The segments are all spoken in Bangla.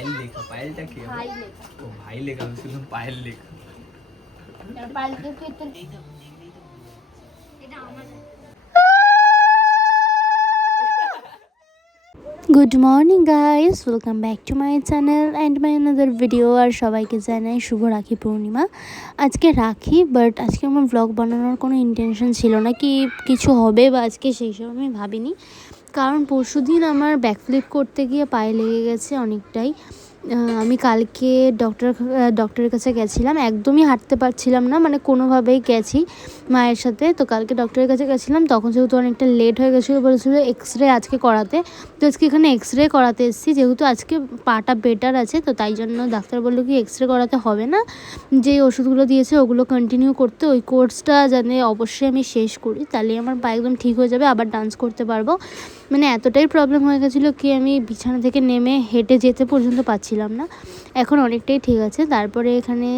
পায়েল লেখা, পায়েলটা কে? ভাই লেখা। ও ভাই লেখা, আমি শুনলাম পায়েল লেখা। পায়েল তো এটা আমার। Good morning guys, welcome back to my channel and my another video. আর সবাইকে জানাই শুভ রাখি পূর্ণিমা। আজকে রাখি, বাট আজকে আমার ব্লগ বানানোর কোনো ইন্টেনশন ছিল না, কি কিছু হবে বা আজকে সেই সব আমি ভাবিনি। কারণ পরশুদিন আমার ব্যাকফ্লিপ করতে গিয়ে পায়ে লেগে গেছে অনেকটাই। আমি কালকে ডক্টরের কাছে গেছিলাম, একদমই হাঁটতে পারছিলাম না, মানে কোনোভাবেই গেছি মায়ের সাথে। তো কালকে ডক্টরের কাছে গেছিলাম, তখন যেহেতু অনেকটা লেট হয়ে গেছিলো, বলেছিলো এক্সরে আজকে করাতে। তো আজকে এখানে এক্সরে করাতে এসেছি, যেহেতু আজকে পাটা বেটার আছে, তো তাই জন্য ডাক্তার বললো কি এক্সরে করাতে হবে না, যে ওষুধগুলো দিয়েছে ওগুলো কন্টিনিউ করতে, ওই কোর্সটা জানে অবশ্যই আমি শেষ করি, তাহলে আমার পা একদম ঠিক হয়ে যাবে, আবার ডান্স করতে পারবো। মানে এতটাই প্রবলেম হয়ে গেছিলো কি আমি বিছানা থেকে নেমে হেঁটে যেতে পর্যন্ত পাচ্ছিলাম না। এখন অনেকটাই ঠিক আছে। তারপরে এখানে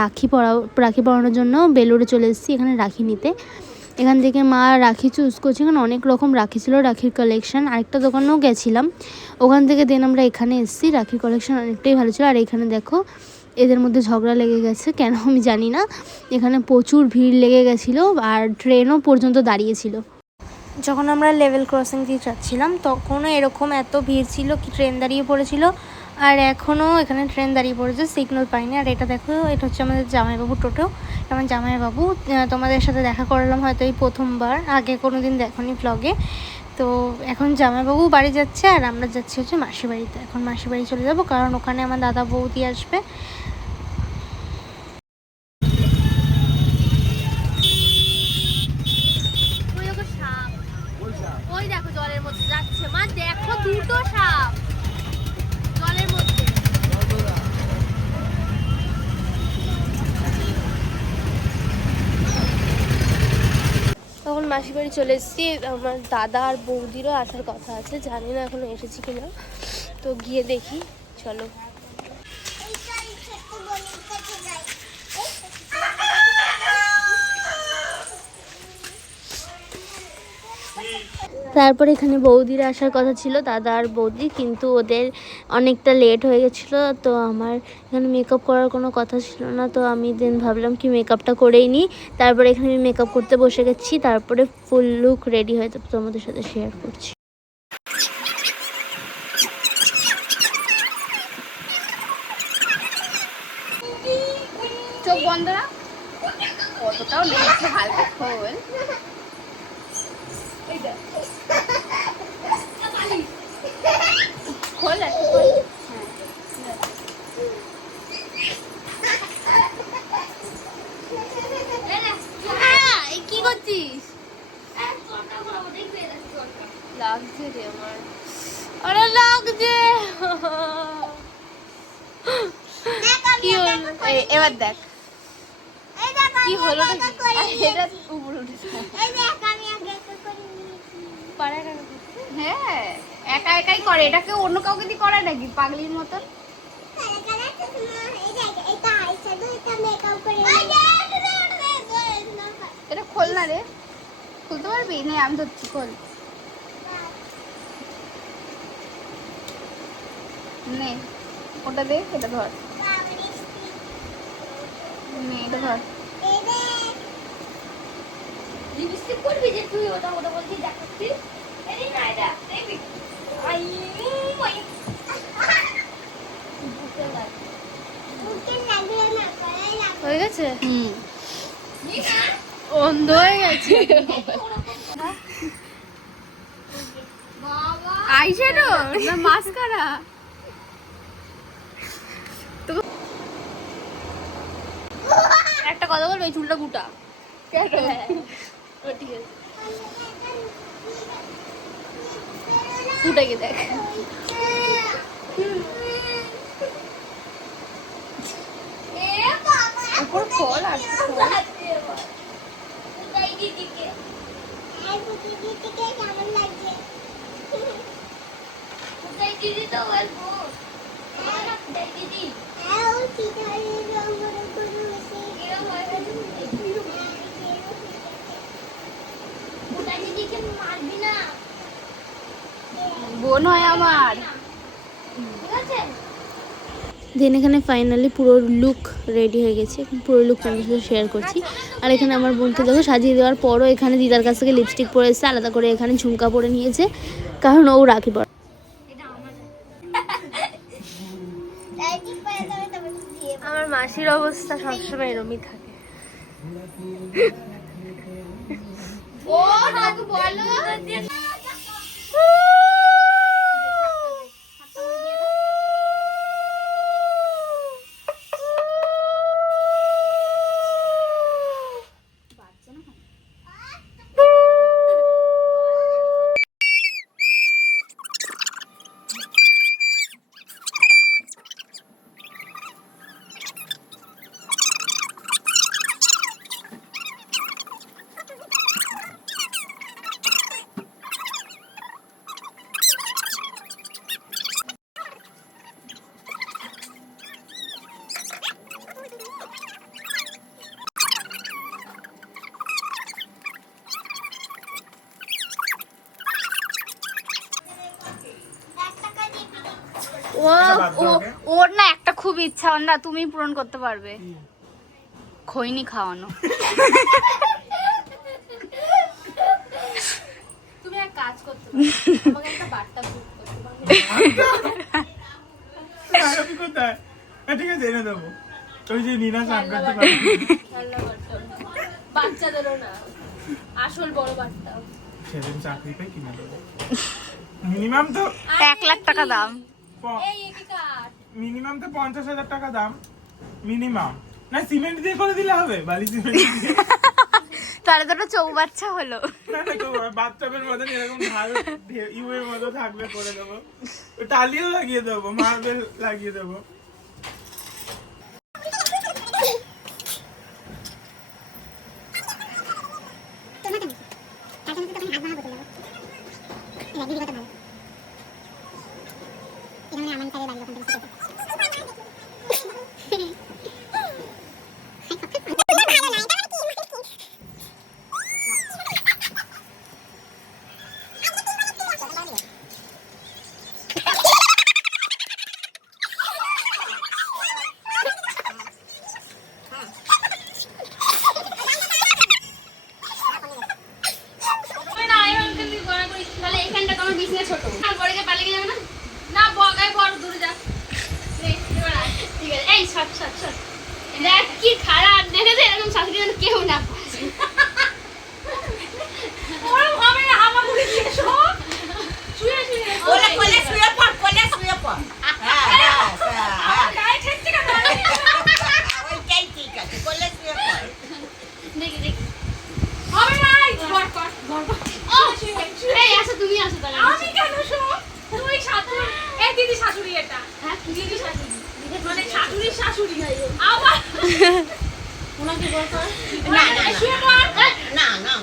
রাখি পরানোর জন্য বেলুড়ে চলে এসেছি, এখানে রাখি নিতে। এখান থেকে মা রাখি চুজ করছে, এখানে অনেক রকম রাখি ছিল, রাখির কালেকশান। আরেকটা দোকানেও গেছিলাম, ওখান থেকে দেন আমরা এখানে এসেছি। রাখির কালেকশান অনেকটাই ভালো ছিল। আর এখানে দেখো এদের মধ্যে ঝগড়া লেগে গেছে, কেন আমি জানি না। এখানে প্রচুর ভিড় লেগে গেছিলো, আর ট্রেনও পর্যন্ত দাঁড়িয়েছিল। যখন আমরা লেভেল ক্রসিং দিয়ে যাচ্ছিলাম তখনও এরকম এত ভিড় ছিল কি ট্রেন দাঁড়িয়ে পড়েছিল। আর এখনও এখানে ট্রেন দাঁড়িয়ে পড়েছে, সিগন্যাল পাইনি। আর এটা দেখো, এটা হচ্ছে আমাদের জামাইবাবু টোটো। আমার জামাইবাবু, তোমাদের সাথে দেখা করলাম হয়তো এই প্রথমবার, আগে কোনো দিন দেখোনি ব্লগে। তো এখন জামাইবাবু বাড়ি যাচ্ছে আর আমরা যাচ্ছি হচ্ছে মাসির বাড়িতে। এখন মাসির বাড়ি চলে যাব, কারণ ওখানে আমার দাদা বৌদি আসবে। ওই দেখো জলের মধ্যে যাচ্ছে, মা দেখো দুটো সাপ জলের মধ্যে। তখন মাসির বাড়ি চলে এসেছি। আমার দাদা আর বৌদিরও আসার কথা আছে, জানি না এখনো এসেছি কিনা, তো গিয়ে দেখি। চলো। তারপরে এখানে বৌদিরা আসার কথা ছিল, দাদা আর বৌদি, কিন্তু ওদের অনেকটা লেট হয়ে গেছিলো। তো আমার এখানে মেকআপ করার কোনো কথা ছিল না, তো আমি দেন ভাবলাম কি মেকআপটা করেই নিই। তারপরে এখানে আমি মেকআপ করতে বসে গেছি, তারপরে ফুল লুক রেডি হয়ে তোমাদের সাথে শেয়ার করছি। চোখ বন্ধ না, অতটাও লেগেছে, হালকা খোল। খোল একটু খোল। কি করছিস? লাগছে রে আমার, আরে লাগছে। কি হলো এবার দেখ, কি হলো? হ্যাঁ, একা একাই করে, এটাকে অন্য কাউকে দিয়ে করে নাকি পাগলির মতন? এটা খোল না রে, খুলতে পারবি? নে আমি ধরছি, খোল। নে ওটা দে, এটা ধর, নে এটা ধর। লিপস্টিক করবি যে তুই? ওটা ওটা বলছি দেখাচ্ছি। এই না এটা দেখবি, আই ওই হয়ে গেছে। অন্ধ হয়ে গেছে। আইশ্যাডো না মাস্কারা? একটা কথা বলবো, এই চুলটা গুটা কেন? ঠিক আছে, গুটা গিয়ে দেখ। উপর ফল আর বোন হয় আমার, ঠিক আছে। দেন এখানে ফাইনালি পুরো লুক রেডি হয়ে গেছে, এখন পুরো লুক তোমাদের সাথে শেয়ার করছি। আর এখানে আমার বোনকে দেখো সাজিয়ে দেওয়ার পরও এখানে দিদার কাছ থেকে লিপস্টিক পরে এসেছে, আলাদা করে এখানে ঝুমকা পরে নিয়েছে, কারণ ও রাখি পরে। আমার মাসির অবস্থা সবসময় এরমই থাকে। ও নাকু বলো ওর না একটা খুব ইচ্ছা, ওর না তুমি পূরণ করতে পারবে, খৈনি খাওয়ানো। তুমি এক কাজ করতে পারো, আমাকে একটা বার্তা করতে কোথায়? ঠিক আছে, এনে দেবো। ওই যে নীনা বাচ্চাদেরও না, আসল বড় বার্তা। সেদিন চাকরি পাই কিনে দেবো। মিনিমাম তো 1 লাখ টাকা দাম। মিনিমাম তো 50,000 টাকা দাম, মিনিমাম। না সিমেন্ট দিয়ে করে দিলে হবে, বালি সিমেন্ট দিয়ে। তাহলে তো একটা চৌবাচ্চা হলো। না না, তো বাথটবের মতন এরকম ঢাল ইউএর মতো থাকবে, করে দেবো। টালিও লাগিয়ে দেবো, মার্বেল লাগিয়ে দেবো। কি খারাপ দেখেছে, এরকম শাশুড়ি যেন কেউ না তুমি আসো তাহলে। আমি কেন তুই শাশুড়ি, এই দিদি শাশুড়ি, এটা হ্যাঁ দিদি শাশুড়ি, মানে শাশুড়ির শাশুড়ি হয় আবার। ওনাকে বল কর। না না শুয়ে পড়। না না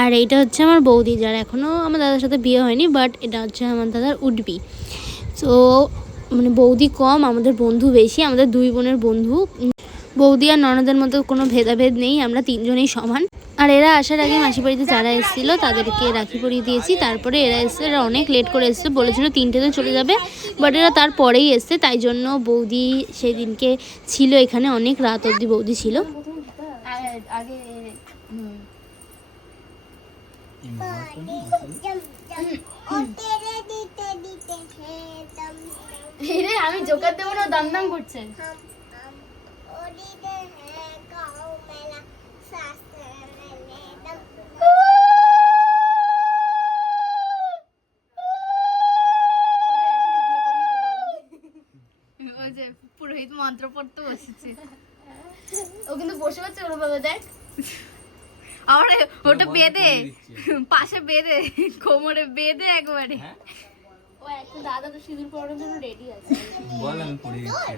আর এইটা হচ্ছে আমার বৌদি, যার এখনও আমার দাদার সাথে বিয়ে হয়নি, বাট এটা হচ্ছে আমার দাদার উডবি। তো মানে বৌদি কম, আমাদের বন্ধু বেশি, আমাদের 2 বোনের বন্ধু। বৌদি আর ননদের মতো কোনো ভেদাভেদ নেই, আমরা 3 জনেই সমান। আর এরা আসার আগে মাসি বাড়িতে যারা এসেছিলো তাদেরকে রাখি পরিয়ে দিয়েছি, তারপরে এরা এসছে। এরা অনেক লেট করে এসছে, বলেছিল 3টেতে চলে যাবে, বাট এরা তারপরেই এসছে, তাই জন্য বৌদি সেই দিনকে ছিল এখানে, অনেক রাত অবধি বৌদি ছিল। আগে আমি জোকার দেবো না, দাম দাম করছে। পুরোহিত মন্ত্র পড়তে বসেছে, ও কিন্তু বসে পাচ্ছে ওর বাবা, দেখ আমার ওটা বেঁধে পাশে বেঁধে কোমরে বেঁধে একবারে। ও এখন দাদা তো সিঁদুর পরানোর জন্য রেডি আছে। বল আমি পড়ে দিচ্ছি।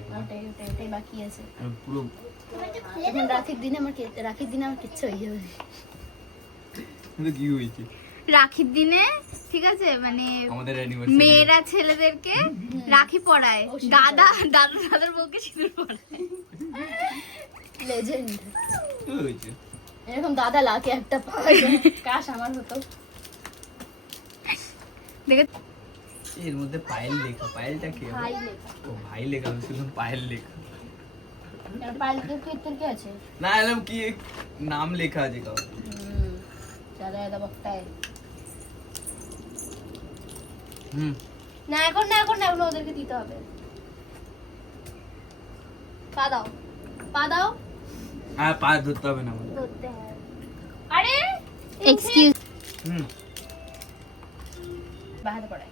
ওটাই বাকি আছে। পুরো এখন রাখির দিনে আমার কিচ্ছু হয়ে যাবে। কি হয়েছে রাখির দিনে? ঠিক আছে, মানে আমাদের অ্যানিভার্সারি মেয়েরা ছেলেদেরকে রাখি পরায়, দাদার বউকে সিঁদুর পরায়। লেজেন্ড। কি হয়েছে? এরকম দাদা লাগে একটা পাওয়া যায়। কাশ আমার হতো। দেখে এর মধ্যে পায়েল লেখা, পায়েলটা কি? ভাই লেখা। ও ভাই লেখা, আমি শুনলাম পায়েল লেখা। পাইলকে কীর্তন কি আছে? না এলাম কি নাম লেখা আছে কাউ। দাদা দাদা বক্তায়। না এখন না, এখন না, এগুলো ওদেরকে দিতে হবে। পা দাও, পা দাও। হ্যাঁ পা ধরতে হবে না আমাদের। ধরতে হবে। আরে এক্সকিউজ বাহাতে পড়ে।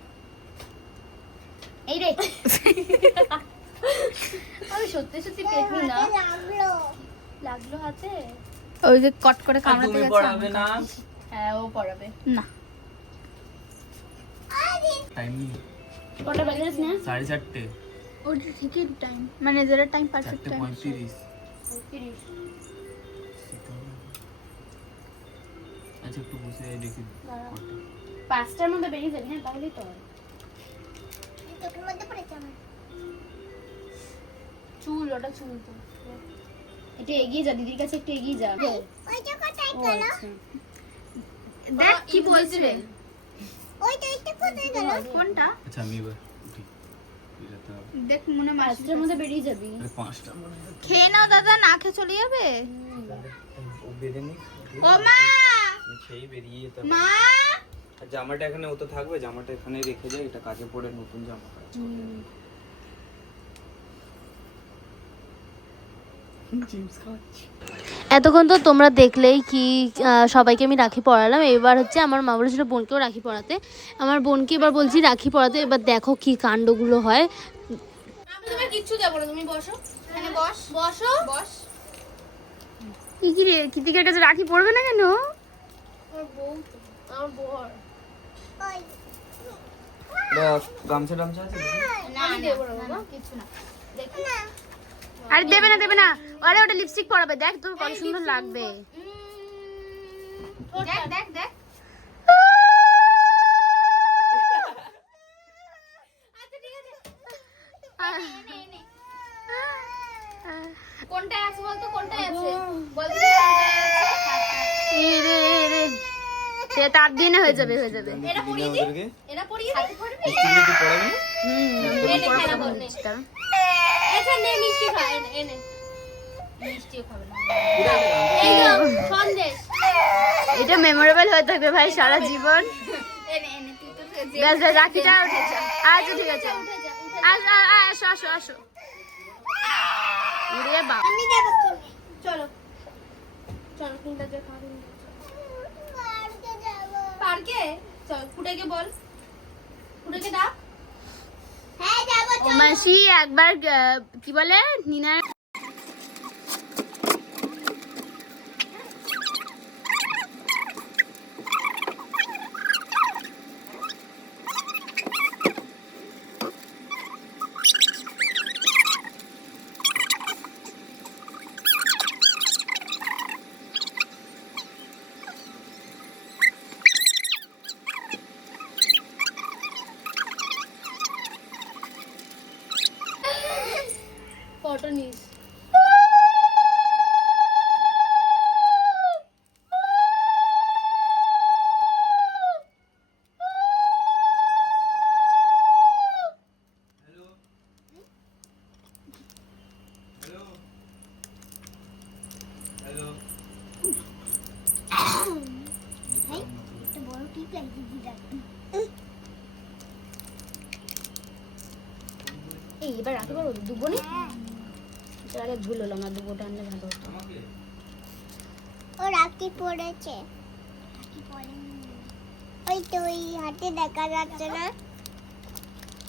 এই রে আমি সত্যি সত্যি পেটনি না লাগলো হাতে। ওই যে কট করে আর কামড়াতে তুমি গেছে। পড়াবে না? হ্যাঁ ও পড়াবে। না টাইম কটা বাজে না? 4:30। ওটা ঠিকই টাইম, ম্যানেজারের টাইম পারফেক্ট টাইম। 4:35। 30। আচ্ছা একটু বসে দেখি। 5টার মধ্যে বেরিয়ে যাবে। হ্যাঁ তাহলেই তো হয়। চুল, ওটা চুল তো। এটা এগিয়ে যা, দিদির কাছে একটু এগিয়ে যা। ও আচ্ছা। দেখ কি বলছে রে। কোনটা? আচ্ছা আমি এবার উঠি। বেরোতে হবে। দেখ মনে মাছ 5টার মধ্যে বেরিয়ে যাবি। আরে 5টার মধ্যে খেয়ে নাও দাদা, না খেয়ে চলে যাবে। ও বেরেনি। ও মা, খেয়ে বেরিয়ে যেতে হবে। মা আর জামাটা এখানে ও তো থাকবে, জামাটা এখানে রেখে যাই, এটা কাজে পড়ে নতুন জামা কাজ। এতক্ষণ তো তোমরা দেখলেই কি সবাইকে আমি রাখি পরালাম। এবার হচ্ছে আমার মা বলেছিল বোনকেও রাখি পরাতে। আমার বোনকে এবার বলছি রাখি পরাতে। এবার দেখো কি কাণ্ডগুলো হয়। আমি তোমার কিচ্ছু যাবো না, তুমি বসো। এখানে বস, বসো, বস। কি রে, কৃতিকার কাছে রাখি পড়বে না কেন? আমার বউ তো, আমার বর। গামছা টামছা আছে? না আমি দেবো না বাবা, কিছু না। দেখো না। আরে দেবে না দেবে না, আরে ওটা লিপস্টিক পরাবে। দেখ তোর কত সুন্দর লাগবে। দেখ দেখ দেখ। আচ্ছা ঠিক আছে। এনে এনে। কোনটায় আছে বলতো, কোনটায় আছে বলতো, সে তার দিনে হয়ে যাবে, হয়ে যাবে। এটা পরিয়ে দি, এটা পরিয়ে দি। তুমি কি পড়াবে না? এনে খেলা করনে। আচ্ছা নে মিষ্টি খা, এনে এনে। মিষ্টিও খাবে না। এই তো সন্দেশ। এটা মেমোরেবল হয়ে থাকবে ভাই সারা জীবন। এনে এনে তুই তো ব্যাস ব্যাস, রাখিটা উঠেছে। আচ্ছা ঠিক আছে, উঠে যা, উঠে আসো যা। আসো আসো আসো। ওরে বাবা, আমি যাব কিনে। চলো চলো কিনতে যা, খাবো পার্কে যাব। পার্কে চল, ফুটাকে বল, ফুটাকে ডাক। হ্যাঁ যাব। ও মাসি একবার কি বলে নিনা ফটো নিস। হ্যালো। এই এবার রাখতে পারবো দুবো নি। আরে ভুল হলো, আমার দুবোটা আনলে ভালো হতো। আমাকে ও রাখি পড়েছে, ওই তো ওই হাতে দেখা যাচ্ছে না,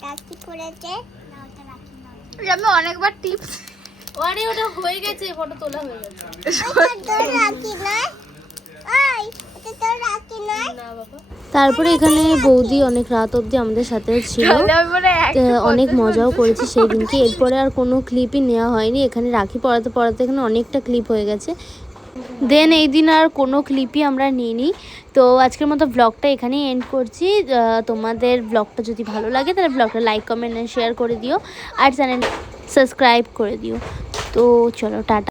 রাখি পড়েছে। আমি অনেকবার টিপস। আরে ওটা হয়ে গেছে, ফটো তোলা হয়ে গেছে। তোর রাখি নয়, ওই এটা তোর রাখি নয়। না বাবা, তারপরে এখানে বৌদি অনেক রাত অবধি আমাদের সাথে ছিল। অনেক মজাও করেছি সেই দিনকে। এরপরে আর কোনো ক্লিপই নেওয়া হয়নি। এখানে রাখি পরাতে পরাতে এখানে অনেকটা ক্লিপ হয়ে গেছে। দেন এই দিন আর কোনো ক্লিপই আমরা নিইনি। তো আজকের মতো ব্লগটা এখানেই এন্ড করছি। তোমাদের ব্লগটা যদি ভালো লাগে তাহলে ব্লগটা লাইক কমেন্ট শেয়ার করে দিও, আর চ্যানেল সাবস্ক্রাইব করে দিও। তো চলো টাটা।